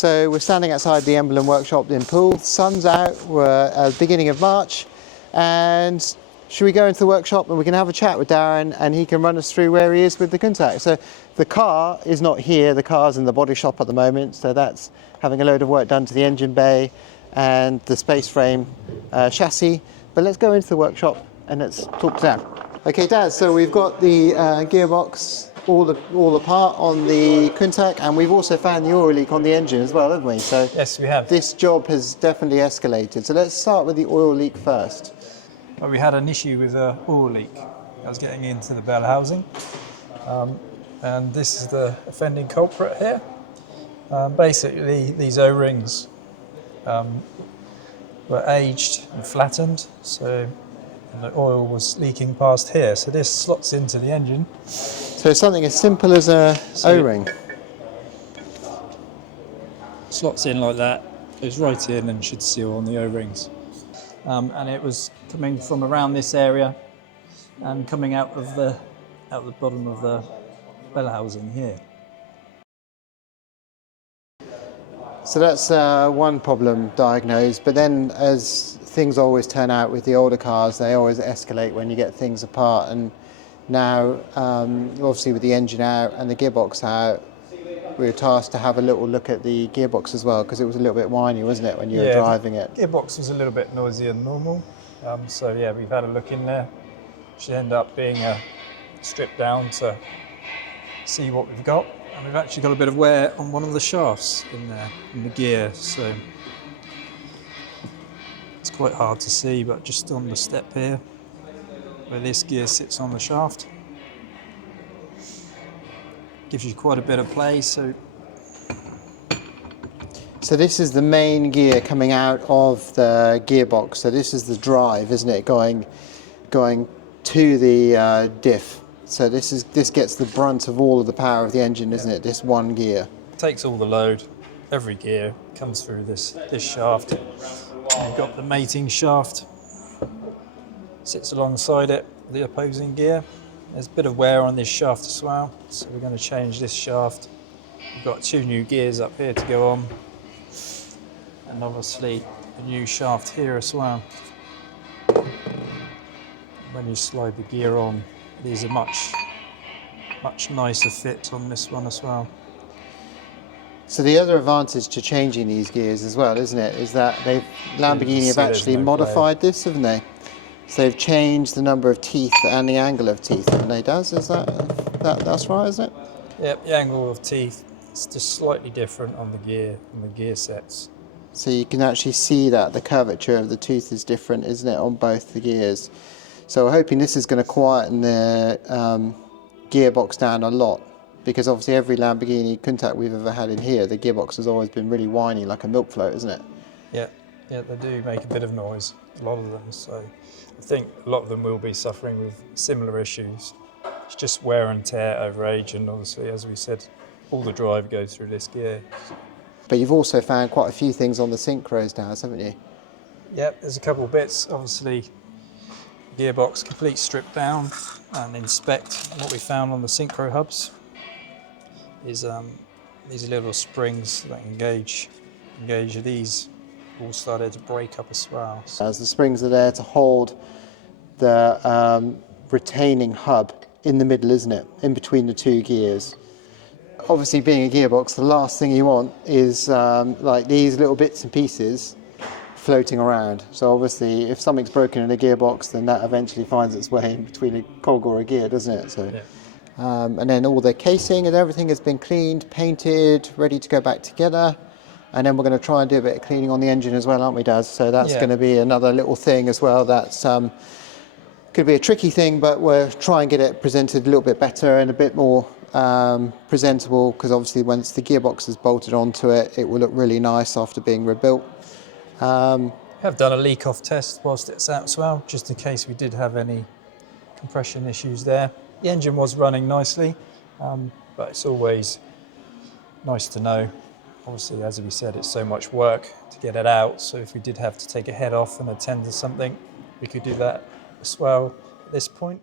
So we're standing outside the Emblem workshop in Poole. Sun's out, we're at the beginning of March, and should we go into the workshop and we can have a chat with Darren and he can run us through where he is with the Countach. So the car is not here, the car's in the body shop at the moment, so that's having a load of work done to the engine bay and the space frame chassis. But let's go into the workshop and let's talk to Darren. Okay, Dad, so we've got the gearbox all apart on the Countach, and we've also found the oil leak on the engine as well, haven't we? So yes, we have. This job has definitely escalated. So let's start with the oil leak first. Well, we had an issue with an oil leak. I was getting into the bell housing, and this is the offending culprit here. Basically, these O-rings were aged and flattened, and the oil was leaking past here. So this slots into the engine. So something as simple as a O-ring. Slots in like that, goes right in and should seal on the O-rings. And it was coming from around this area and coming out the bottom of the bell housing here. So that's one problem diagnosed, but then as things always turn out with the older cars, they always escalate when you get things apart. And now, obviously with the engine out and the gearbox out, we were tasked to have a little look at the gearbox as well, because it was a little bit whiny, wasn't it, when you were driving it? The gearbox was a little bit noisier than normal. So yeah, we've had a look in there. Should end up being stripped down to see what we've got. And we've actually got a bit of wear on one of the shafts in there, in the gear. So it's quite hard to see, but just on the step here, where this gear sits on the shaft, gives you quite a bit of play. So this is the main gear coming out of the gearbox. So this is the drive, isn't it, going to the diff. So this gets the brunt of all of the power of the engine, isn't it? This one gear takes all the load. Every gear comes through this shaft. You've got the mating shaft, sits alongside it, the opposing gear. There's a bit of wear on this shaft as well, so we're going to change this shaft. We've got 2 new gears up here to go on, and obviously a new shaft here as well. When you slide the gear on, these are much nicer fit on this one as well. So the other advantage to changing these gears as well, isn't it, is that Lamborghini have actually modified this, haven't they? So they've changed the number of teeth and the angle of teeth, haven't they, Daz? Is that's right, isn't it? Yep, the angle of teeth is just slightly different on the gear sets. So you can actually see that the curvature of the tooth is different, isn't it, on both the gears? So we're hoping this is going to quieten the gearbox down a lot, because obviously every Lamborghini Countach we've ever had in here, the gearbox has always been really whiny, like a milk float, isn't it? Yeah, they do make a bit of noise, a lot of them. So I think a lot of them will be suffering with similar issues. It's just wear and tear over age, and obviously, as we said, all the drive goes through this gear. But you've also found quite a few things on the synchros, Daz, haven't you? Yep, there's a couple of bits. Obviously, gearbox complete strip down, and inspect. What we found on the synchro hubs is these little springs that engage these all started to break up as well. As the springs are there to hold the retaining hub in the middle, isn't it, in between the 2 gears. Obviously, being a gearbox, the last thing you want is like these little bits and pieces floating around. So obviously, if something's broken in a gearbox, then that eventually finds its way in between a cog or a gear, doesn't it? So, yeah. And then all the casing and everything has been cleaned, painted, ready to go back together. And then we're going to try and do a bit of cleaning on the engine as well, aren't we, Daz? So that's going to be another little thing as well. That's could be a tricky thing, but we'll try and get it presented a little bit better and a bit more presentable, because obviously once the gearbox is bolted onto it, it will look really nice after being rebuilt. We have done a leak-off test whilst it's out as well, just in case we did have any compression issues there. The engine was running nicely, but it's always nice to know. Obviously, as we said, it's so much work to get it out, so if we did have to take a head off and attend to something, we could do that as well at this point.